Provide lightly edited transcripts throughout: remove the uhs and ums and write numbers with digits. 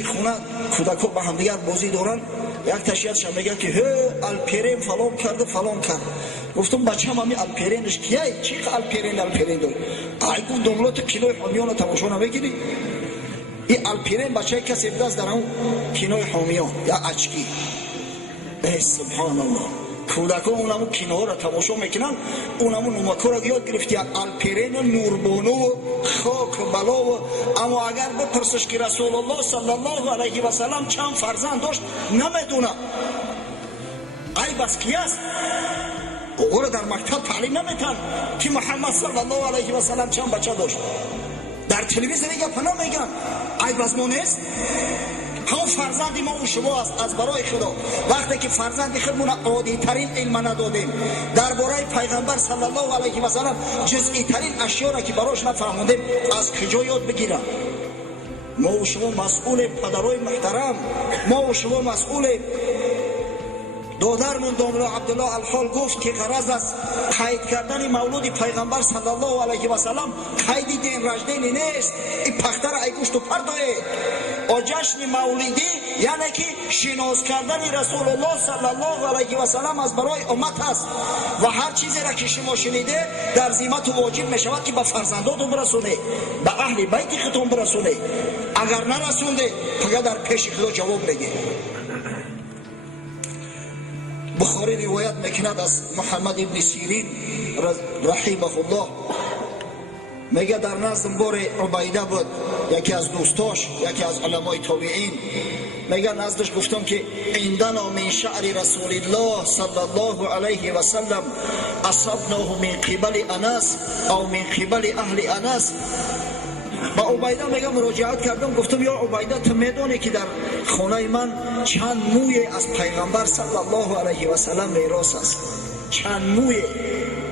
خونه کودک‌ها با هم دیگر بازی دارن، یک تشیادش میگه که هه الپرین فلان کرده فلان کرد. گفتم بچه‌م همین الپرینش کیه؟ چی الپرین داره؟ ایگو دنبالات کینوی حامیان تماشا نمیگیری؟ این الپرین بچه کسی بوده است در اون کینوی حامیان یا اچکی. سبحان الله، کودک‌ها اونمو کینوها را تماشا میکنن، اونمو نمک‌ها را یاد گرفتی الپرین نوربانو و خاک و بلا و. اما اگر بپرسش که رسول الله صلی الله علیه و سلم چند فرزند داشت نمیدونه. ای بس کی است؟ او را در مکتب تعلیم نمیتن که محمد صلی الله علیه و سلم چند بچه داشت. در تلویزیون گپ نمیگن. ای بس ما نیست؟ همون فرزند ما و شما است از برای خدا. وقتی که فرزند خودمون عادی ترین علم ندادیم، درباره پیغمبر صلی الله علیه و سلم جزئی ترین اشیا را که براش نفهمیدیم، از کجا یاد بگیرم؟ ما و شما مسئول، پدرای محترم، ما و شما مسئول. دادرمون داملا عبدالله الحال گفت که غرض از قید کردن مولود پیغمبر صلی الله علیه و سلم قید دین رجدینی نیست. این پختر ای گوشت و پردایه و جشن مولدی یعنی که شناس کردن رسول الله صلی الله علیه و سلم از برای امت است و هر چیزی را که شما شنیده در ذمت و واجب می شود که به فرزنداتون برسونه، به اهل بیت خودتون برسونه. اگر نرسونده فقط در پیش خدا جواب بگه. بخاری روایت میکند از محمد ابن سیرین رحمه الله، میگه در نزد بار عبیده بود، یکی از دوستاش، یکی از علمای تابعین. میگه نزدش گفتم که عندنا من شعر رسول الله صلی الله علیه و سلم اصبناه من قبل انس او من قبل اهل انس. با عبیده میگه مراجعت کردم، گفتم یا عبیده تو میدونی که در خانه من چند موی از پیغمبر صلی الله علیه و سلم میراث است؟ چند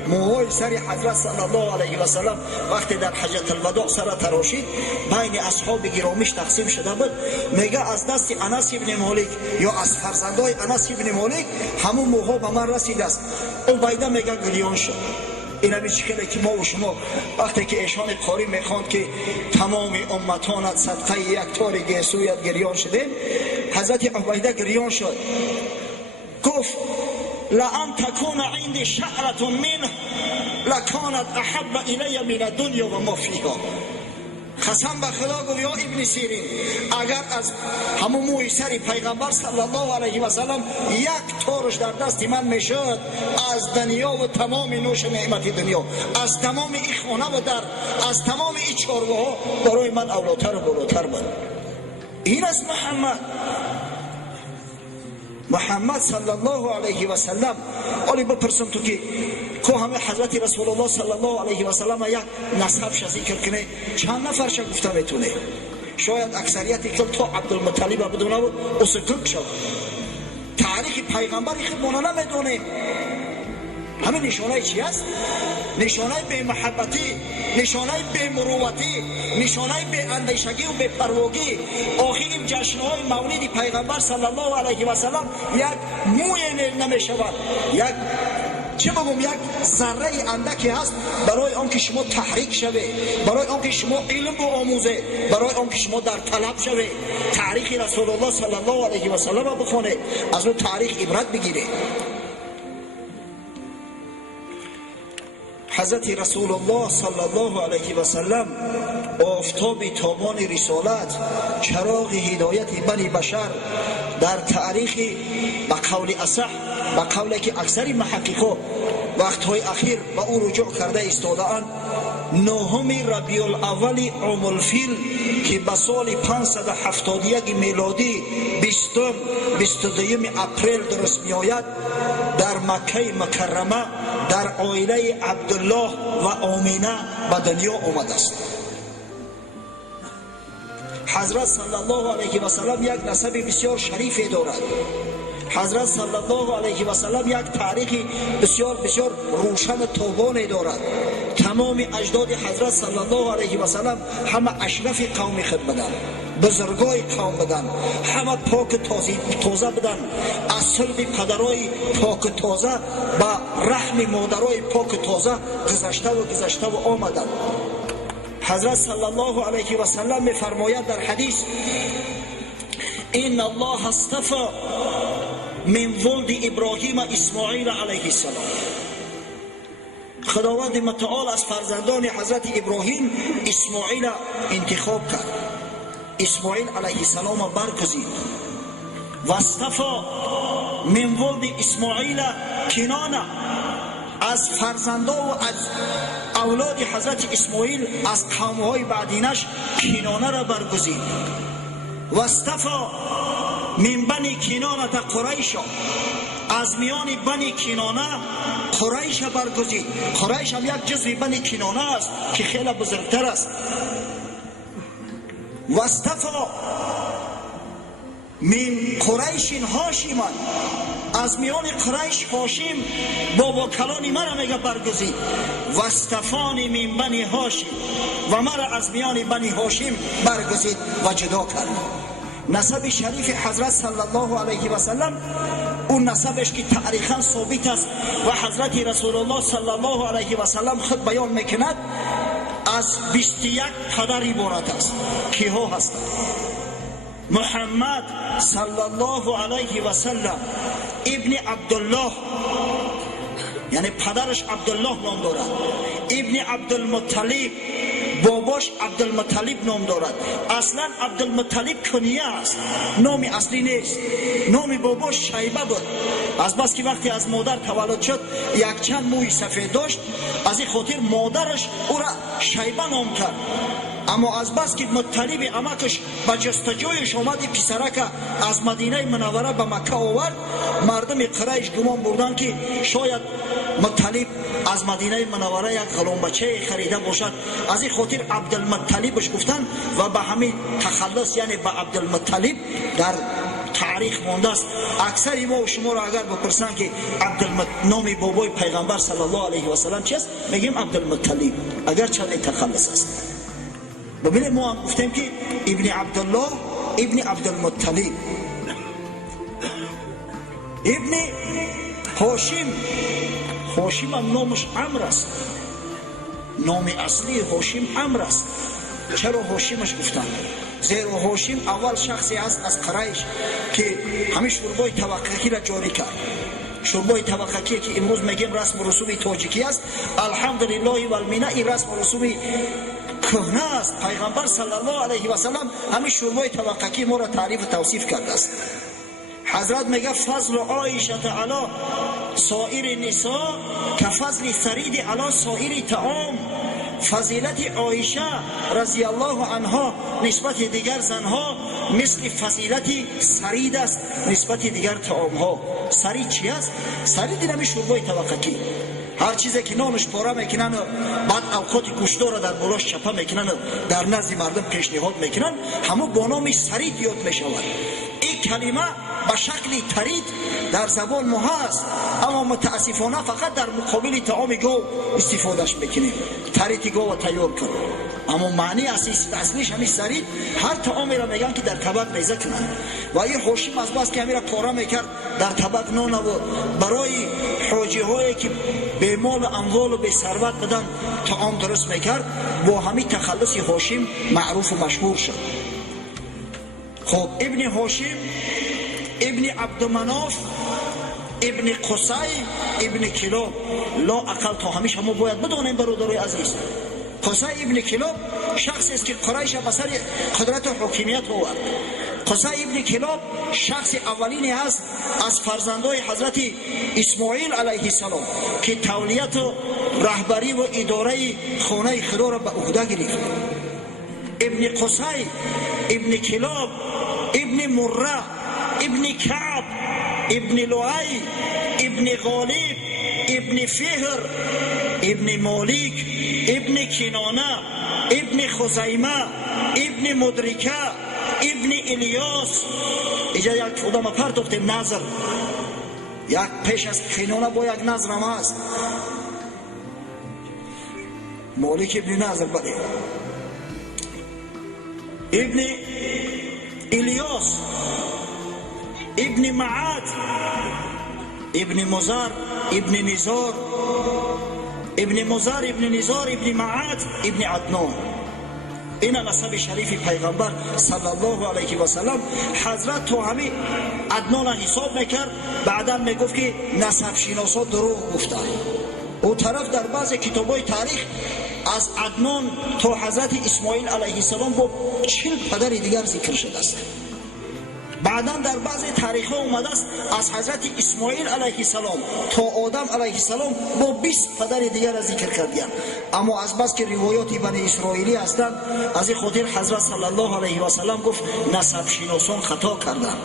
موهای سر حضرت صلی الله علیه و سلم وقتی در حجت الوداع سر تراشید بین اصحاب گرامیش تقسیم شده بود. میگه از دست انس ابن مالک یا از فرزندای انس ابن مالک همون موها به من رسید است. عبیده میگه گریان شد. این همی چیه که ما و شما وقتی که ایشان قاری میخواند که تمام امتانت صدقه یک تار گیسویت گریان شده، حضرت عبیده گریان شد. گفت لأن تكون عندي شعرة منه لكانت احب الی من الدنیا و ما فیها. قسم به خدا گفت یا ابن سیرین، اگر از همون موی سر پیغمبر صلی الله علیه و سلم یک تارش در دست من میشد، از دنیا و تمام نوش نعمت دنیا، از تمام این خانه و در، از تمام این چارگاه ها برای من اولاتر و بالاتر بود. این از محمد صلی الله علیه و سلم. ولی بپرسم تو که همه حضرت رسول الله صلی الله علیه و سلم یک نسبش ذکر کنه چند نفرش گفته میتونه؟ شاید اکثریتی که تو عبدالمطلب بدونه و اسکک شد. تاریخ پیغمبری خودمون نمیدونه. همه نشانه چی است؟ نشانه به محبتی، نشانه به مروتی، نشانه به اندیشگی و به پرواگی. آخرین جشنهای مولد پیغمبر صلی الله علیه و سلم یک موی نمی شود، یک چه بگم، یک ذره اندکی هست برای آنکه شما تحریک شوه، برای آنکه شما علم رو آموزه، برای آنکه شما در طلب شوه. تاریخ رسول الله صلی الله علیه و سلم رو بخونه، از اون تاریخ عبرت بگیره. حضرت رسول الله صلی الله علیه و سلم آفتاب تابان رسالت، چراغ هدایت بنی بشر. در تاریخ به قول اصح، به قولی که اکثر محققان وقتهای اخیر به او رجوع کرده ایستاده‌اند، نهم ربیع الاول عام الفیل که به سال 571 میلادی 22 اپریل درست می آید، در مکه مکرمه در عائله عبدالله و آمینه به دنیا آمده است. حضرت صلی الله علیه و سلم یک نسب بسیار شریف دارد. حضرت صلی الله علیه و سلم یک تاریخ بسیار بسیار روشن تابان دارد. تمام اجداد حضرت صلی الله علیه و سلم همه اشرف قوم خود بودند، بزرگای قوم بودند، همه پاک تازه بودند، از صلب پدرای پاک تازه به رحم مادرای پاک تازه گذشته و آمدند. حضرت صلی الله علیه و سلم می‌فرماید در حدیث این الله اصطفى من ولد ابراهیم اسماعیل علیه السلام. خداوند متعال از فرزندان حضرت ابراهیم اسماعیل انتخاب کرد، اسماعیل علیه السلام برگزید. و اصطفى من ولد اسماعیل کنانه، از فرزندان و از اولاد حضرت اسماعیل از قومهای بعدینش کنانه را برگزید. و اصطفى من بنی کنانه قریش، از میان بنی کنانه قریش برگزید. قریش هم یک جزء بنی کنانه است که خیلی بزرگتر است. و اصطفى من قریش هاشم، از میان قریش هاشم بابا کلانی مرا میگه برگزید. و اصطفانی من بنی هاشم، و مرا از میان بنی هاشم برگزید و جدا کرد. نسب شریف حضرت صلی الله علیه و سلم، اون نسبش که تاریخا ثابت است و حضرت رسول الله صلی الله علیه و سلم خود بیان میکند، از 21 پدر عبارت است. کیها هستند؟ محمد صلی الله علیه و سلم ابن عبدالله، یعنی پدرش عبدالله نام دارد. ابن عبدالمطلب، باباش عبدالمطلب نام دارد. اصلا عبدالمطلب کنیه است، نام اصلی نیست. نام باباش شیبه بود، از بس که وقتی از مادر تولد شد یک چند موی سفید داشت، از این خاطر مادرش او را شیبه نام کرد. اما از بس که مطلب امکش به جستجویش آمد، پسرک از مدینه منوره به مکه آورد، مردم قریش گمان بردن که شاید مطلب از مدینه منوره یک غلام بچه خریده باشد، از این خاطر عبدالمطلبش گفتن و به همین تخلص یعنی به عبدالمطلب در تاریخ مانده است. اکثر ما و شما را اگر بپرسن که نام بابای پیغمبر صلی الله علیه و سلم چیست، میگیم عبدالمطلب، اگر چند تخلص است. ببینید ما هم گفتیم که ابن عبدالله ابن عبدالمطلب. ابن هاشم، هاشم هم نامش عمرو است، نام اصلی هاشم عمرو است. چرا هاشمش گفتن؟ زیرا هاشم اول شخصی است از قریش که همه شوربای توقعی را جاری کرد. شوربای توقعی که امروز میگیم رسم و رسوم تاجیکی است، الحمدلله و المنه این رسم و رسوم کهنه است. پیغمبر صلی الله علیه و سلم همین شوربای توقعی ما را تعریف و توصیف کرده است. حضرت میگه فضل عایشه علی سایر نساء که فضل ثرید علی سایر طعام. فضیلت عایشه رضی الله عنها نسبت دیگر زنها مثل فضیلت ثرید است نسبت دیگر طعام ها. ثرید چی است؟ ثرید نمی شوربای توقعی، هر چیزی که نانش پاره میکنن بعد اوقات گوشتار را در بالاش چپه میکنن در نزد مردم پیشنهاد میکنن، همه با نام ثرید یاد میشود. این کلمه به شکل ترید در زبان ما هست، اما متاسفانه فقط در مقابل طعام گاو استفادهش میکنیم. ترید گاو تیار کن، اما معنی اصلیش همین ثرید. هر طعامی را میگن که در طبق ریزه کنن و این هاشم از بس که همین را پاره میکرد در طبق نان و برای حاجی هایی که به مال و اموال و به ثروت بدن طعام درست میکرد، با همین تخلص هاشم معروف و مشهور شد. خب ابن هاشم ابن عبدمناف ابن قصی ابن کلاب، لا اقل تا همیشه همه باید بدانیم برادرای عزیز. قصی ابن کلاب شخصی است که قریش به سر قدرت و حاکمیت آورد. قصی ابن کلاب شخص اولینی است از فرزندان حضرت اسماعیل علیه السلام که تولیت و رهبری و اداره خانه خدا را به عهده گرفت. ابن قصی ابن کلاب ابن مره ابن کعب ابن لؤی ابن غالب ابن فهر ابن مالک ابن کنانه ابن خزیمه ابن مدرکه ابن الیاس. اینجا یک خدا ما پرتوفتیم نظر، یک پیش از کنانه با یک نظر هم هست. مالک ابن نظر بله، ابن الیاس ابن معاد ابن مزار ابن نزار ابن مزار ابن نزار ابن معاد ابن عدنان. این نسب شریف پیغمبر صلی الله علیه و سلم. حضرت تو همین عدنان حساب میکرد، بعدا میگفت که نسب شناسا دروغ گفتن. او طرف در بعض کتابای تاریخ از عدنان تا حضرت اسماعیل علیه السلام با 40 پدر دیگر ذکر شده است. بعدا در بعض تاریخ ها اومده است از حضرت اسماعیل علیه السلام تا آدم علیه السلام با 20 پدر دیگر ذکر کردند. اما از بس که روایات بنی اسرائیلی هستند، از این خاطر حضرت صلی الله علیه و سلم گفت نسب شناسان خطا کردند.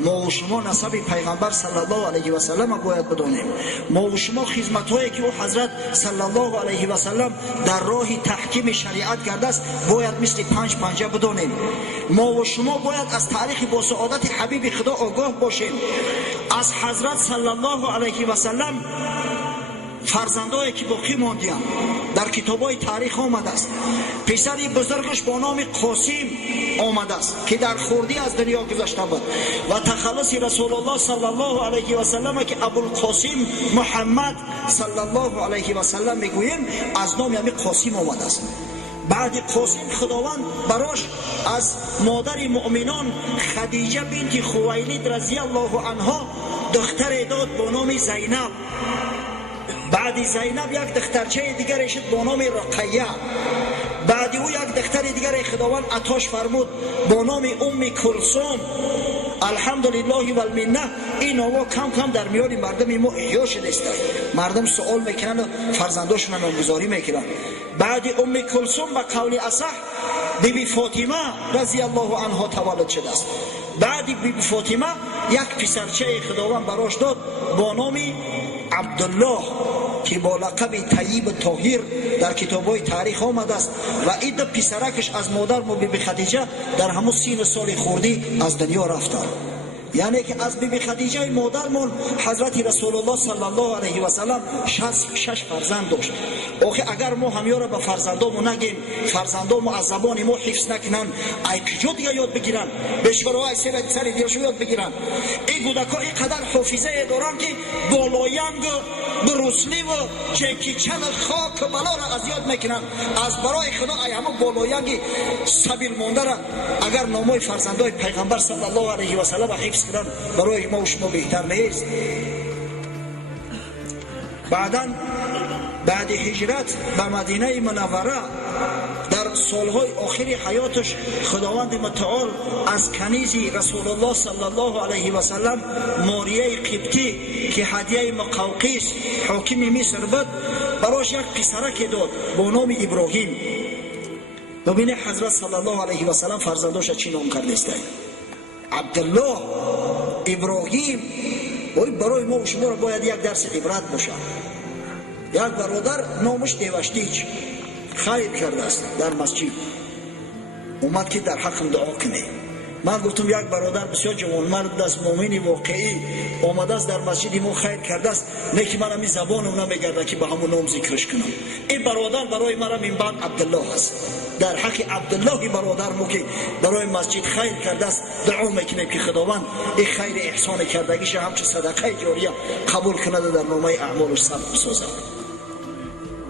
ما و شما نسب پیغمبر صلی الله علیه و سلم باید بدانیم. ما و شما خدمت‌هایی که او حضرت صلی الله علیه و سلم در راه تحکیم شریعت کرده است باید مثل 5 پنجه بدانیم. ما و شما باید از تاریخ با سعادت حبیب خدا آگاه باشیم. از حضرت صلی الله علیه و سلم فرزندایی که باقی ماندیان در کتابای تاریخ آمده است. پسری بزرگش با نام قاسم آمده است که در خردی از دنیا گذشته بود و تخلص رسول الله صلی الله علیه و سلم که ابوالقاسم محمد صلی الله علیه و سلم میگوییم از نام همین قاسم آمده است. بعد قاسم خداوند براش از مادر مؤمنان خدیجه بنت خویلد رضی الله عنها دختر داد با نام زینب. بعد زینب یک دخترچه دیگر شد با نام رقیه. بعد او یک دختر دیگر خداوند عطاش فرمود با نام ام کلثوم. الحمدلله و المنه. این نام‌ها کم کم در میان مردم ما احیا شده است. مردم سوال میکنن و فرزنداشون نامگذاری میکنن. بعد ام کلثوم به قول اصح بیبی فاطمه رضی الله عنها تولد شده است. بعد بیبی فاطمه یک پسرچه خداوند براش داد با نام عبدالله که با لقب طیب طاهر در کتاب‌های تاریخ آمده است و این دو پسرکش از مادر بیبی خدیجه در همون 30 سال خردی از دنیا رفتند. یعنی که از بیبی خدیجه مادرمون حضرت رسول الله صلی الله علیه و سلم 6 فرزند داشت. آخه اگر ما همیشه را به فرزندامون نگیم، فرزندامون از زبان ما حفظ نکنن، ای کجا دیگه یاد بگیرن؟ بشکرهای سر دیرشو یاد بگیرن. این کودکا اینقدر حافظه دارن که بالایند بروسلی و جکی چن خاک بلا را از یاد میکنن. از برای خدا ای همه بالایند سبیل مونده را اگر نامای فرزندای پیغمبر صلی الله علیه و سلم حفظ کردن برای ما و شما بهتر نیست؟ بعد هجرت به مدینه منوره در سالهای آخری حیاتش خداوند متعال از کنیز رسول الله صلی الله علیه و سلم ماریه قبطی که هدیه مقوقیس حاکم مصر بود براش یک پسرک داد با نام ابراهیم. ببینید حضرت صلی الله علیه و سلم فرزنداش چی نام کرده است؟ عبدالله، ابراهیم. برای ما و شما را باید یک درس عبرت باشه. یک برادر نامش دیوشتیچ خیر کرده است در مسجد، اومد که در حقم دعا کنه. من گفتم یک برادر بسیار جوانمرد است، مؤمن واقعی آمده است در مسجد ما خیر کرده است، نه که من همین زبانم نمیگرده که به همون نام ذکرش کنم. این برادر برای من من بعد عبدالله است. در حق عبدالله برادر مو که برای مسجد خیر کرده است دعا میکنیم که خداوند این خیر احسان کردگیش همچون صدقه جاریه قبول کنه در نامه اعمالش ثبت بسازه.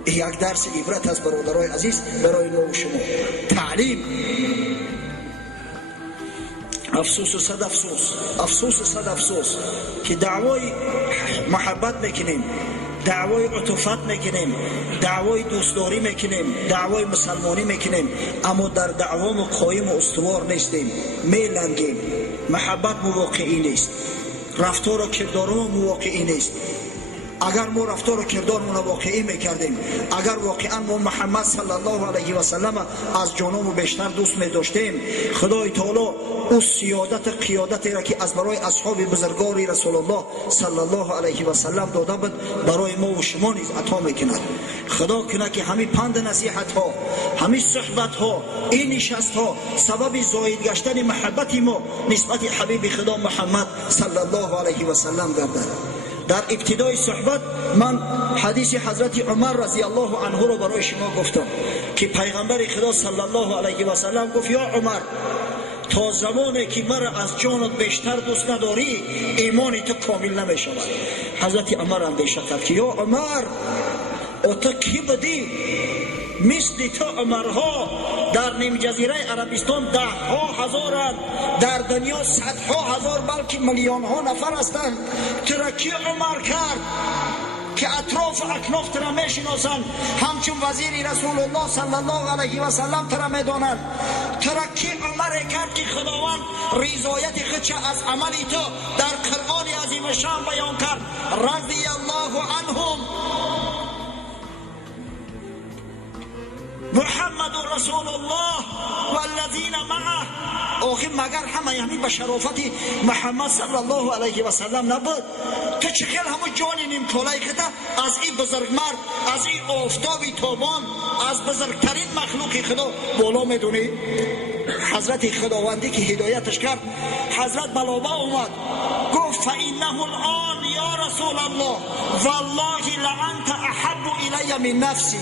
یک درس عبرت از برادرای عزیز برای ما و شما. تعلیم. افسوس و صد افسوس، افسوس و صد افسوس که دعوای محبت میکنیم، دعوای عطوفت میکنیم، دعوای دوستداری میکنیم، دعوای مسلمانی میکنیم، اما در دعوام قایم و استوار نیستیم، میلنگیم. محبت واقعی نیست، رفتار و کردارمون واقعی نیست. اگر ما رفتار و کردارمون واقعی میکردیم، اگر واقعا ما محمد صلی الله علیه و سلم از جانمون بیشتر دوست می‌داشتیم، خدای تعالی او سیادت قیادتی را که از برای اصحاب بزرگواری رسول الله صلی الله علیه و سلم داده بود برای ما و شما نیز عطا میکند. خدا کنه که همین پند نصیحت ها، همین صحبت ها، این نشست ها سبب زاید گشتن محبت ما نسبت حبیب خدا محمد صلی الله علیه و سلم گردد. در ابتدای صحبت من حدیث حضرت عمر رضی الله عنه رو برای شما گفتم که پیغمبر خدا صلی الله علیه و سلم گفت یا عمر، تا زمانی که مرا از جانت بیشتر دوست نداری ایمان تو کامل نمی شود. حضرت عمر اندیشه کرد که یا عمر، تو کی بدی؟ مثل تو عمرها در نیم جزیره عربستان ده ها هزارند، در دنیا صدها هزار بلکه میلیون ها نفر هستند. ترکی عمر کرد که اطراف اکناف ترا میشناسند، همچون وزیر رسول الله صلی الله علیه و سلم ترا میدانند. ترکی عمر کرد که خداوند رضایت خودش از عملی تو در قرآن عظیم شان بیان کرد. رضی الله عنهم محمد رسول الله والذین معه. آخه مگر همه یعنی به شرافت محمد صلی الله علیه و سلم نبود؟ تو چه خیل همه جان نیم کالای خدا از این بزرگ مرد، از این آفتابی تابان، از بزرگترین مخلوق خدا بالا میدونی؟ حضرت خداوندی که هدایتش کرد، حضرت بلابا اومد گفت فإنه الآن یا رسول الله والله لانت احب الی من نفسی.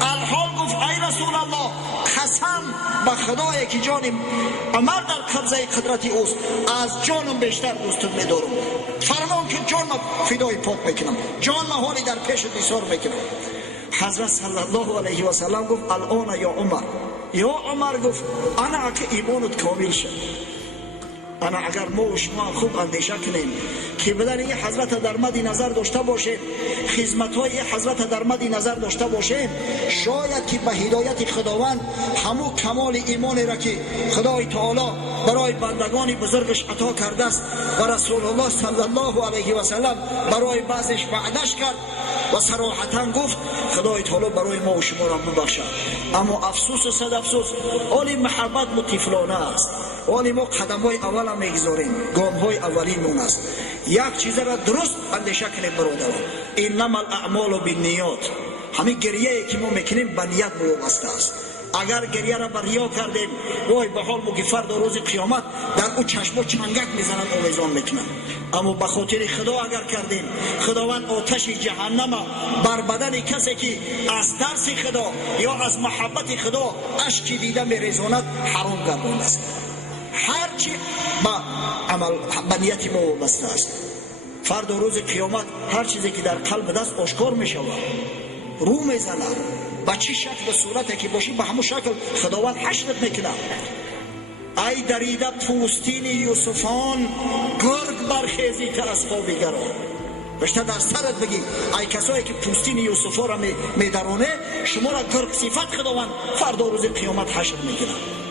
الحال گفت ای رسول الله قسم به خدایی که جانم عمر در قبضه قدرت اوست، از جانم بیشتر دوستت میدارم. فرمان که جان ما فدای پاک میکنم، جان ما حالی در پیش بسیار میکنم. حضرت صلی الله علیه و سلم گفت الان یا عمر. یا عمر گفت انا که ایمانت کامل شد، انا اگر ما و شما خوب اندیشه کنیم که بدن این حضرت در مد نظر داشته باشه، خدمت های حضرت در مد نظر داشته باشه، شاید که به هدایت خداوند همو کمال ایمان را که خدای تعالی برای بندگان بزرگش عطا کرده است و رسول الله صلی الله علیه و سلم برای بعضش وعدش کرد و صراحتا گفت خدای تعالی برای ما و شما را ببخشد. اما افسوس و صد افسوس، حال محبت متفلانه است. حال ما قدم های اول هم میگذاریم، گام های اولیمون است. یک چیز را درست اندیشه کنیم برادران، انما الاعمال بالنیات. همین گریه که ما میکنیم به نیت وابسته است. اگر گریه را بر ریا کردیم، وای به حال ما که فردا روز قیامت در او چشم چنگک میزنن و میزان میکنن. اما به خاطر خدا اگر کردیم، خداوند آتش جهنم بر بدن کسی که از ترس خدا یا از محبت خدا اشکی دیده میریزاند حرام گردانده است. هرچی به نیت ما وابسته است. فردا روز قیامت هر چیزی که در قلب دست آشکار میشود، رو میزنه، با چه شکل و صورتی که باشی به همون شکل خداوند حشرت میکنه. ای دریده پوستین یوسفان، گرگ برخیزی که از خواب گران. بشته در سرت بگی ای کسایی که پوستین یوسفا را میدرونه، شما را گرگ صفت خداوند فردا روز قیامت حشر میکنه.